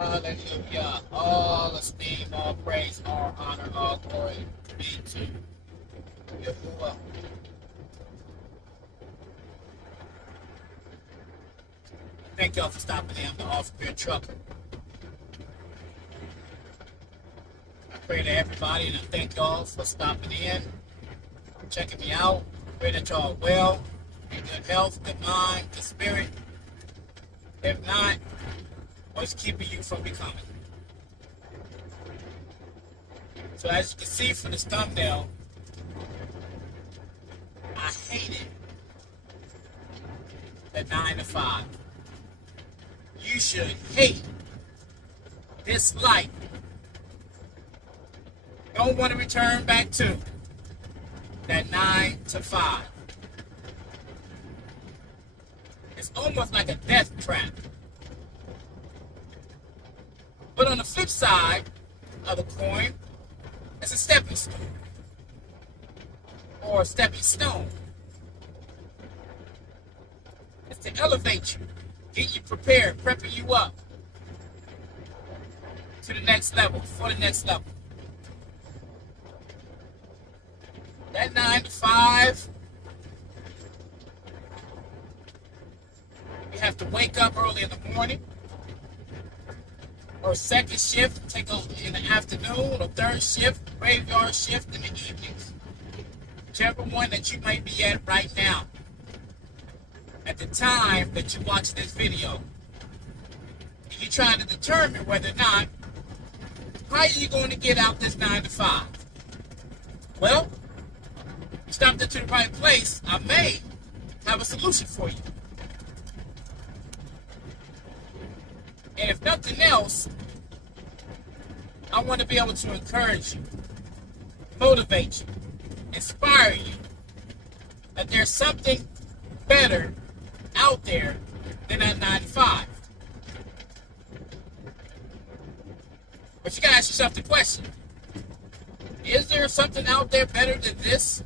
Hallelujah. All esteem, all praise, all honor, all glory be to Yahuwah. Thank y'all for stopping in. I'm the off-grid trucker. I pray to everybody and I thank y'all for stopping in, checking me out. Pray that y'all are well, in good health, good mind, good spirit. If not, what's keeping you from becoming? So as you can see from this thumbnail, I hated the 9 to 5. You should hate this life. Don't want to return back to that 9 to 5. It's almost like a death trap. But on the flip side of the coin, it's a stepping stone. Or a stepping stone. It's to elevate you, get you prepared, prepping you up to the next level, for the next level. That 9 to 5, you have to wake up early in the morning, or second shift, take over in the afternoon, or third shift, graveyard shift in the evenings. Whichever one that you might be at right now, at the time that you watch this video. You're trying to determine whether or not, how are you going to get out this 9 to 5? Well, you stopped into the right place. I may have a solution for you. And if nothing else, I want to be able to encourage you, motivate you, inspire you that there's something better out there than that 9 to 5. But you gotta ask yourself the question, is there something out there better than this?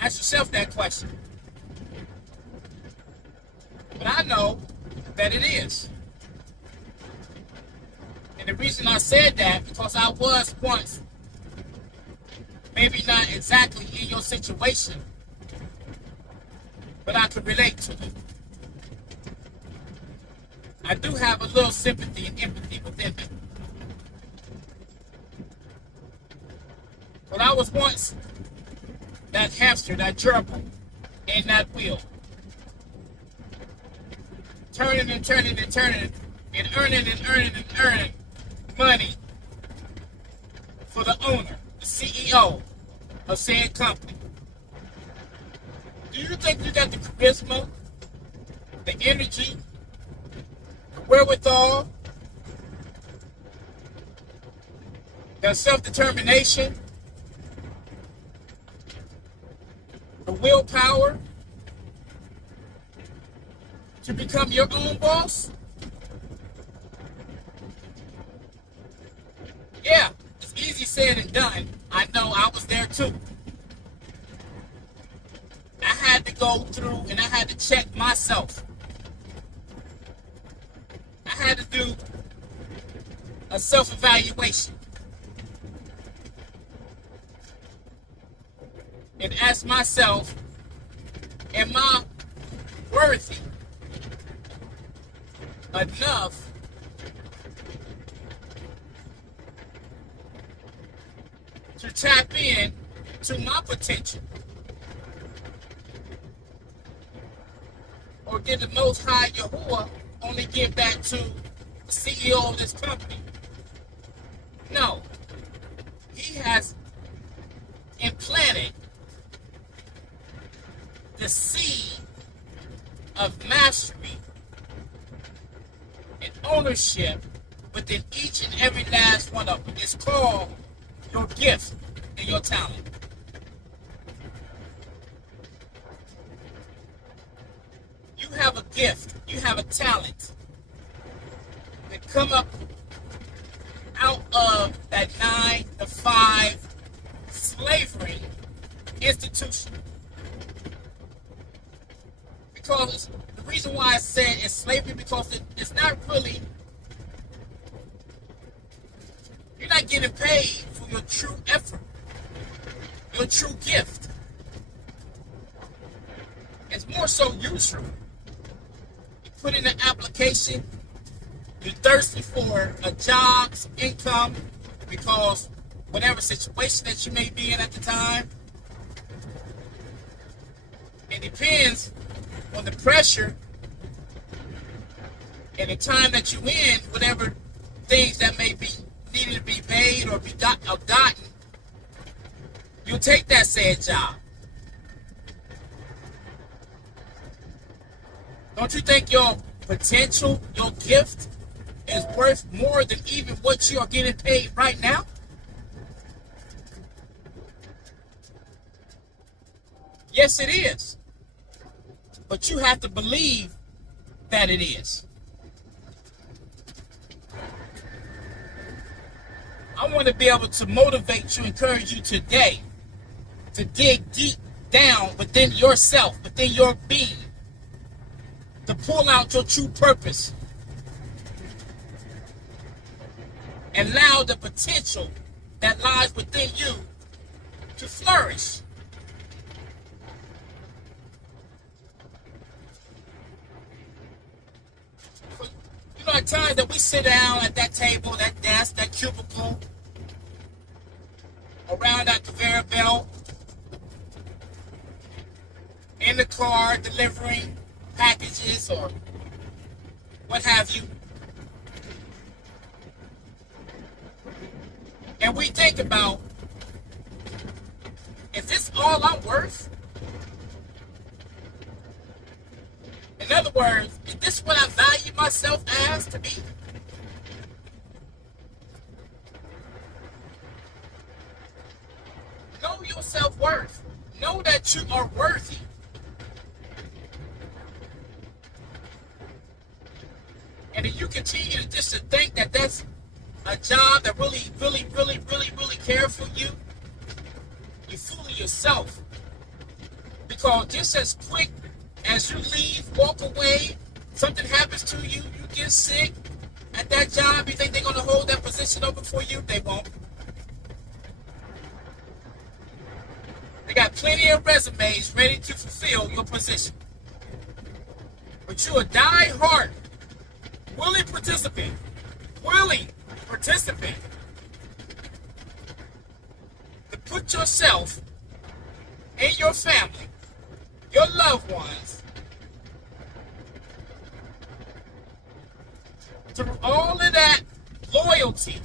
Ask yourself that question. But I know that it is. And the reason I said that, because I was once, maybe not exactly in your situation, but I could relate to it. I do have a little sympathy and empathy within me. But I was once that hamster, that gerbil, in that wheel. Turning and turning and turning, and earning and earning and earning money for the owner, the CEO of said company. Do you think you got the charisma, the energy, the wherewithal, the self-determination, the willpower to become your own boss? Yeah, it's easy said and done. I know, I was there too. I had to go through and I had to check myself. I had to do a self-evaluation and ask myself, am I worthy enough to tap in to my potential? Or did the Most High Yahuwah only give that to the CEO of this company? No. He has implanted the seed of mastery and ownership within each and every last one of them. It's called your gift and your talent. You have a gift, you have a talent that come up out of that 9 to 5 slavery institution. Because the the reason why I said it's slavery, because it's not really, you're not getting paid for your true effort, your true gift. It's more so usury. You put in an application, you're thirsty for a job's income because whatever situation that you may be in at the time, it depends on the pressure and the time that you in, whatever things that may be needed to be paid or be gotten, you'll take that said job. Don't you think your potential, your gift, is worth more than even what you are getting paid right now? Yes, it is. But you have to believe that it is. I want to be able to motivate you, encourage you today to dig deep down within yourself, within your being, to pull out your true purpose and allow the potential that lies within you to flourish. You know, at times that we sit down at that table, that desk, that cubicle, around that conveyor belt, in the car delivering packages or what have you. And we think about, is this all I'm worth? In other words, is this what I value myself as to be? Know your self-worth. Know that you are worthy. And if you continue to just to think that that's a job that really cares for you, you're fooling yourself. Because just as quick as you leave, walk away, something happens to you, you get sick at that job, you think they're going to hold that position open for you? They won't. They got plenty of resumes ready to fulfill your position. But you're a die-hard, willing participant to put yourself and your family, your loved ones, through all of that loyalty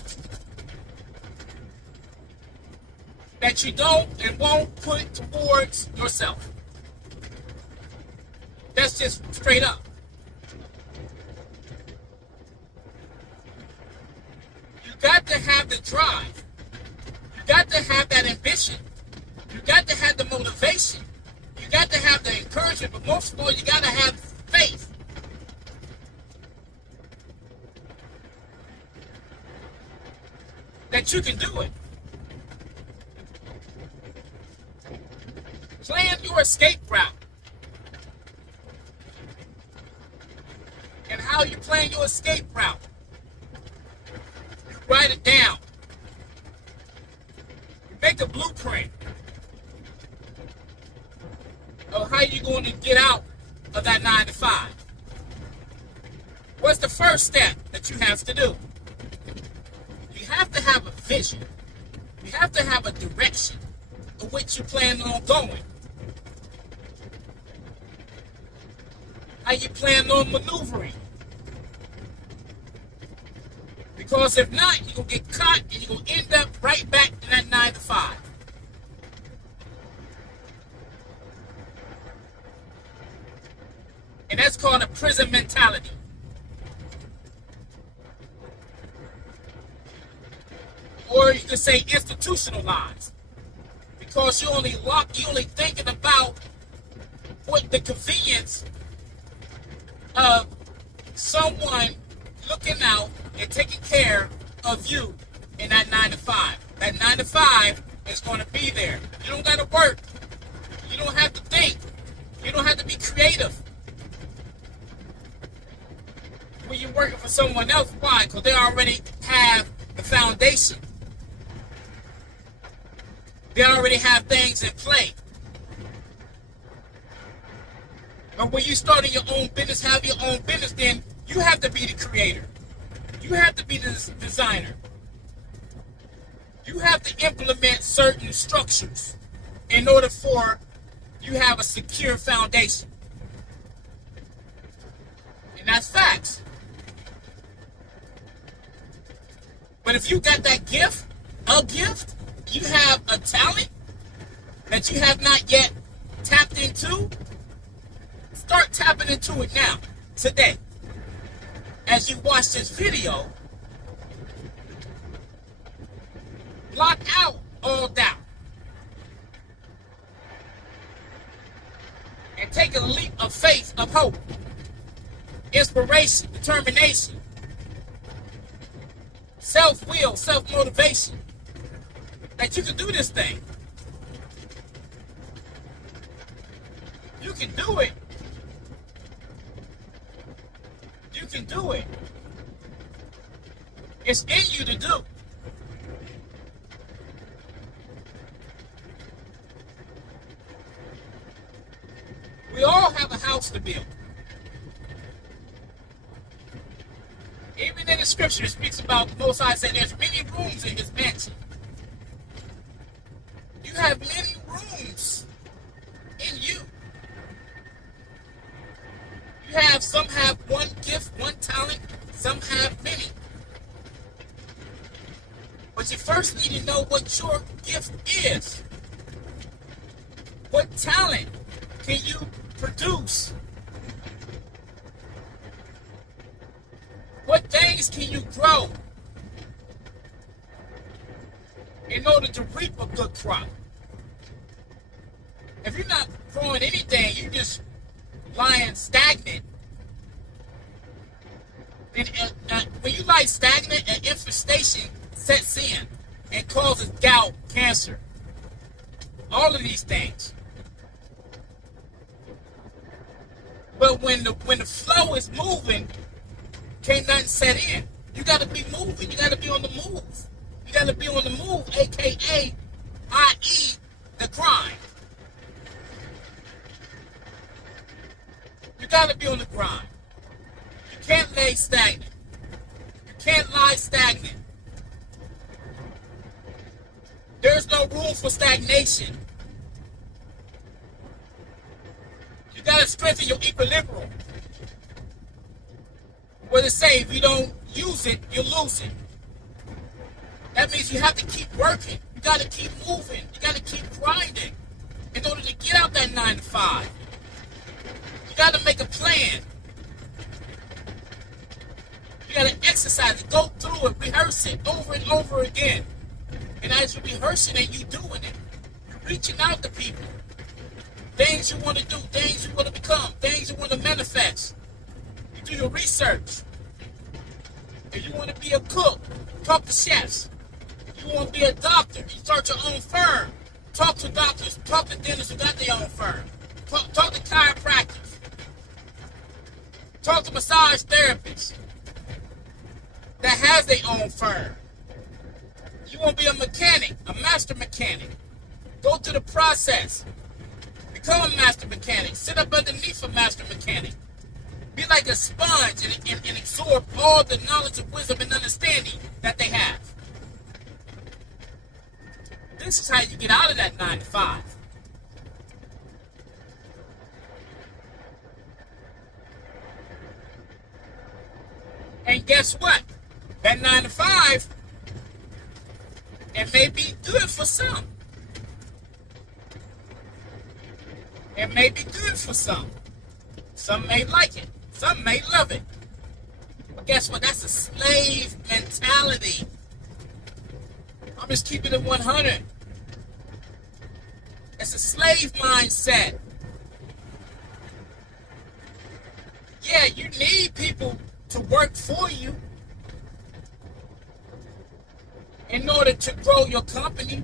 that you don't and won't put towards yourself. That's just straight up. You got to have the drive. You got to have that ambition. You got to have the motivation. You got to have the encouragement, but most of all, you got to have faith. That you can do it. Plan your escape route. And how you plan your escape route. You write it down. You make a blueprint of how you're going to get out of that 9 to 5. What's the first step that you have to do? You have to have a vision. You have to have a direction of which you plan on going. How you plan on maneuvering. Because if not, you're going to get caught and you're going to end up right back in that 9 to 5. And that's called a prison mentality. Or you could say institutionalized. Because you're only thinking about what the convenience of someone looking out and taking care of you in that 9 to 5. That 9 to 5 is going to be there. You don't got to work. You don't have to think. You don't have to be creative. working for someone else. Why? Because they already have the foundation. They already have things in play. But when you start your own business, have your own business, then you have to be the creator. You have to be the designer. You have to implement certain structures in order for you have a secure foundation. And that's facts. But if you got that gift, you have a talent that you have not yet tapped into, start tapping into it now, today. As you watch this video, block out all doubt. And take a leap of faith, of hope, inspiration, determination, self-will, self-motivation, that you can do this thing. You can do it. You can do it. It's in you to do. We all have a house to build. Even in the scripture, it speaks about Most High saying there's many rooms in his mansion. You have many rooms in you. Some have one gift, one talent, some have many. But you first need to know what your gift is. What talent can you produce? What things can you grow in order to reap a good crop? If you're not growing anything, you're just lying stagnant. Then when you lie stagnant, an infestation sets in and causes gout, cancer, all of these things. But when the flow is moving, can't nothing set in. You got to be moving. You got to be on the move. You got to be on the move, a.k.a. i.e. the grind. You got to be on the grind. You can't lay stagnant. You can't lie stagnant. There's no room for stagnation. You got to strengthen your equilibrium. What it say, if you don't use it, you lose it. That means you have to keep working. You got to keep moving. You got to keep grinding in order to get out that 9 to 5. You got to make a plan. You got to exercise it, go through it, rehearse it over and over again. And as you're rehearsing it, you're doing it. You're reaching out to people. Things you want to do, things you want to become, things you want to manifest. You do your research. If you want to be a cook, talk to chefs. If you want to be a doctor, you start your own firm. Talk to doctors, talk to dentists who got their own firm. Talk to chiropractors. Talk to massage therapists that has their own firm. You want to be a mechanic, a master mechanic. Go through the process. Become a master mechanic. Sit up underneath a master mechanic. Be like a sponge and absorb all the knowledge and wisdom and understanding that they have. This is how you get out of that 9 to 5. And guess what? That 9 to 5, it may be good for some. It may be good for some. Some may like it. Some may love it. But guess what? That's a slave mentality. I'm just keeping it 100. It's a slave mindset. Yeah, you need people to work for you in order to grow your company.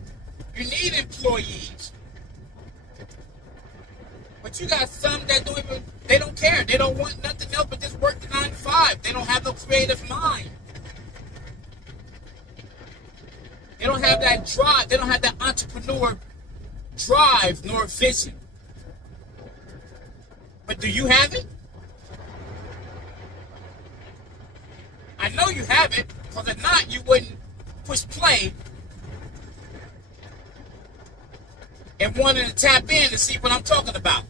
You need employees. But you got some that they don't care. They don't want nothing else but just work the 9 to 5. drive. They don't have no creative mind. They don't have that drive. They don't have that entrepreneur drive nor vision. But do you have it? I know you have it, because if not, you wouldn't push play and wanted to tap in to see what I'm talking about.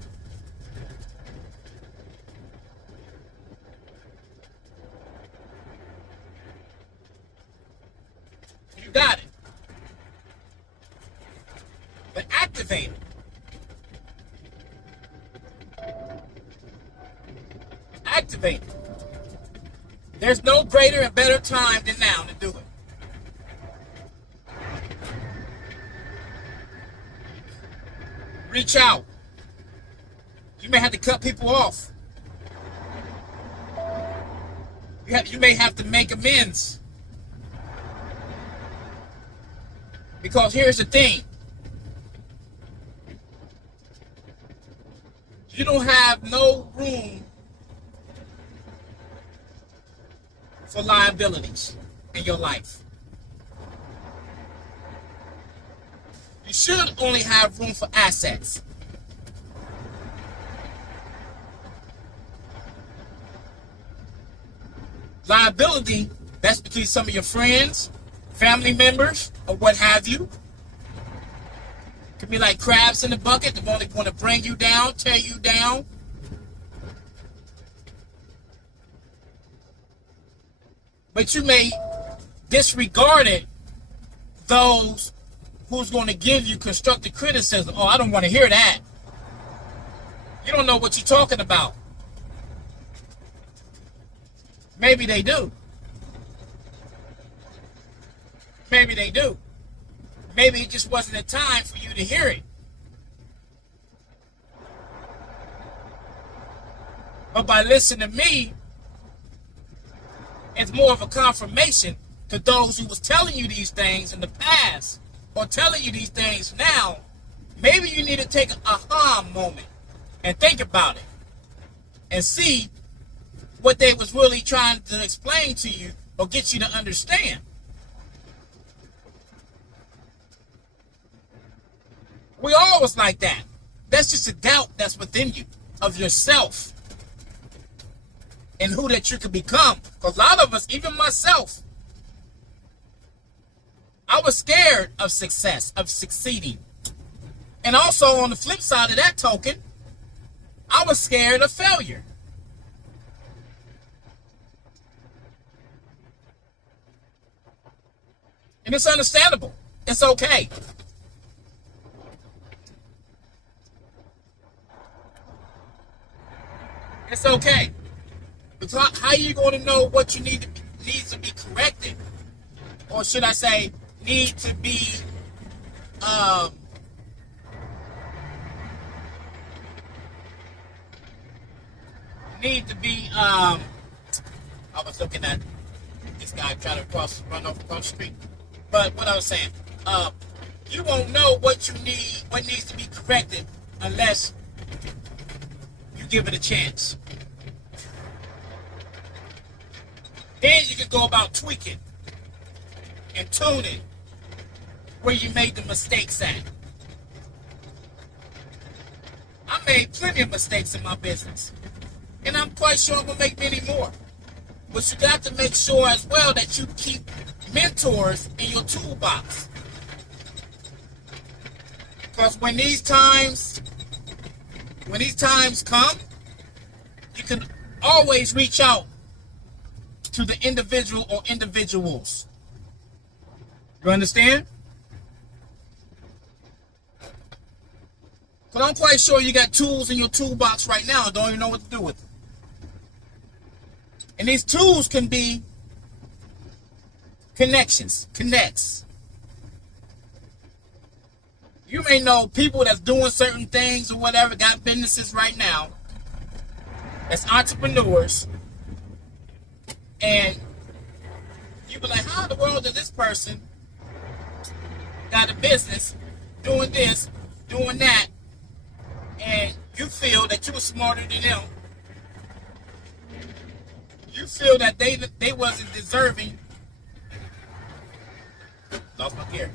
You got it. But activate it. Activate it. There's no greater and better time than now to do it. Reach out. You may have to cut people off. You may have to make amends. Because here's the thing. You don't have no room for liabilities in your life. You should only have room for assets. Liability, that's between some of your friends, family members, or what have you. Could be like crabs in the bucket. They only want to bring you down, tear you down. But you may disregard it, those who's going to give you constructive criticism. Oh, I don't want to hear that. You don't know what you're talking about. Maybe they do. Maybe they do. Maybe it just wasn't a time for you to hear it. But by listening to me, it's more of a confirmation to those who was telling you these things in the past or telling you these things now. Maybe you need to take an aha moment and think about it and see what they was really trying to explain to you or get you to understand. We always like that. That's just a doubt that's within you of yourself and who that you could become. Because a lot of us, even myself, I was scared of success, of succeeding. And also on the flip side of that token, I was scared of failure. And it's understandable. It's okay. It's okay. Because how are you going to know what you needs to be corrected? Or should I say, need to be I was looking at this guy trying to run off across the street. But what I was saying, you won't know what you need, what needs to be corrected unless you give it a chance. Then you can go about tweaking and tuning where you made the mistakes at. I made plenty of mistakes in my business, and I'm quite sure I'm going to make many more. But you got to make sure as well that you keep mentors in your toolbox. Because when these times come, you can always reach out to the individual or individuals. You understand? But I'm quite sure you got tools in your toolbox right now and don't even know what to do with them. And these tools can be connects. You may know people that's doing certain things or whatever, got businesses right now, as entrepreneurs, and you be like, how in the world does this person got a business doing this, doing that, and you feel that you're smarter than them? You you feel that they wasn't deserving, lost my gear,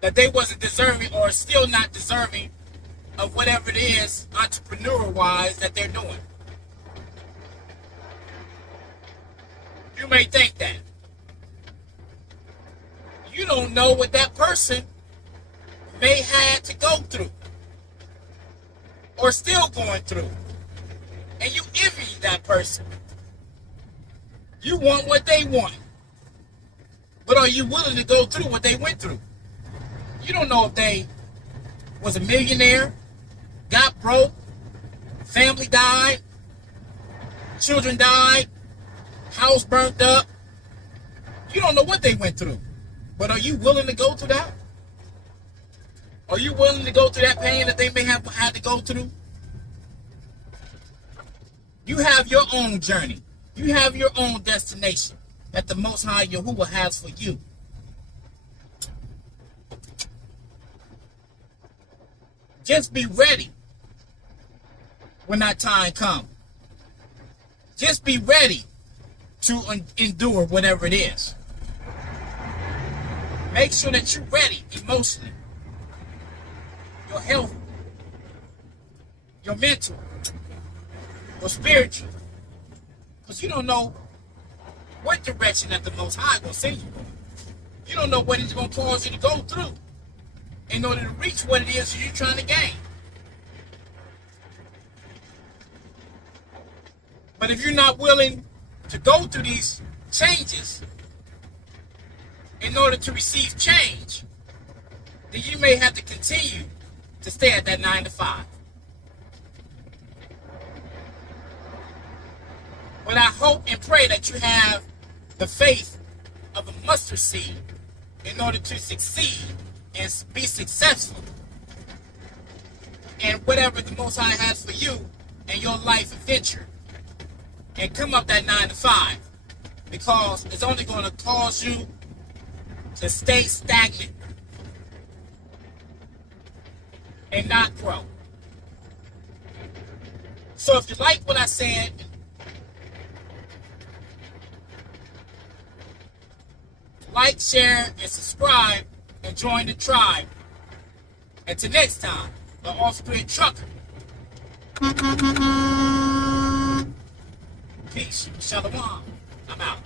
that they wasn't deserving or still not deserving of whatever it is entrepreneur-wise that they're doing. You may think that. You don't know what that person may have to go through or still going through. And you envy that person. You want what they want. But are you willing to go through what they went through? You don't know if they was a millionaire, got broke, family died, children died, house burnt up. You don't know what they went through. But are you willing to go through that? Are you willing to go through that pain that they may have had to go through? You have your own journey. You have your own destination that the Most High Yahuwah has for you. Just be ready when that time comes. Just be ready to endure whatever it is. Make sure that you're ready emotionally, your health, your mental, your spiritual. Because you don't know what direction that the Most High will send you. You don't know what He's going to cause you to go through in order to reach what it is you're trying to gain. But if you're not willing to go through these changes in order to receive change, then you may have to continue to stay at that 9 to 5. But I hope and pray that you have the faith of a mustard seed in order to succeed and be successful in whatever the Most High has for you and your life adventure. And come up that 9 to 5, because it's only going to cause you to stay stagnant and not grow. So if you like what I said, like, share, and subscribe, and join the tribe. Until next time, the Off-Grid Trucker. Peace. Shalom. I'm out.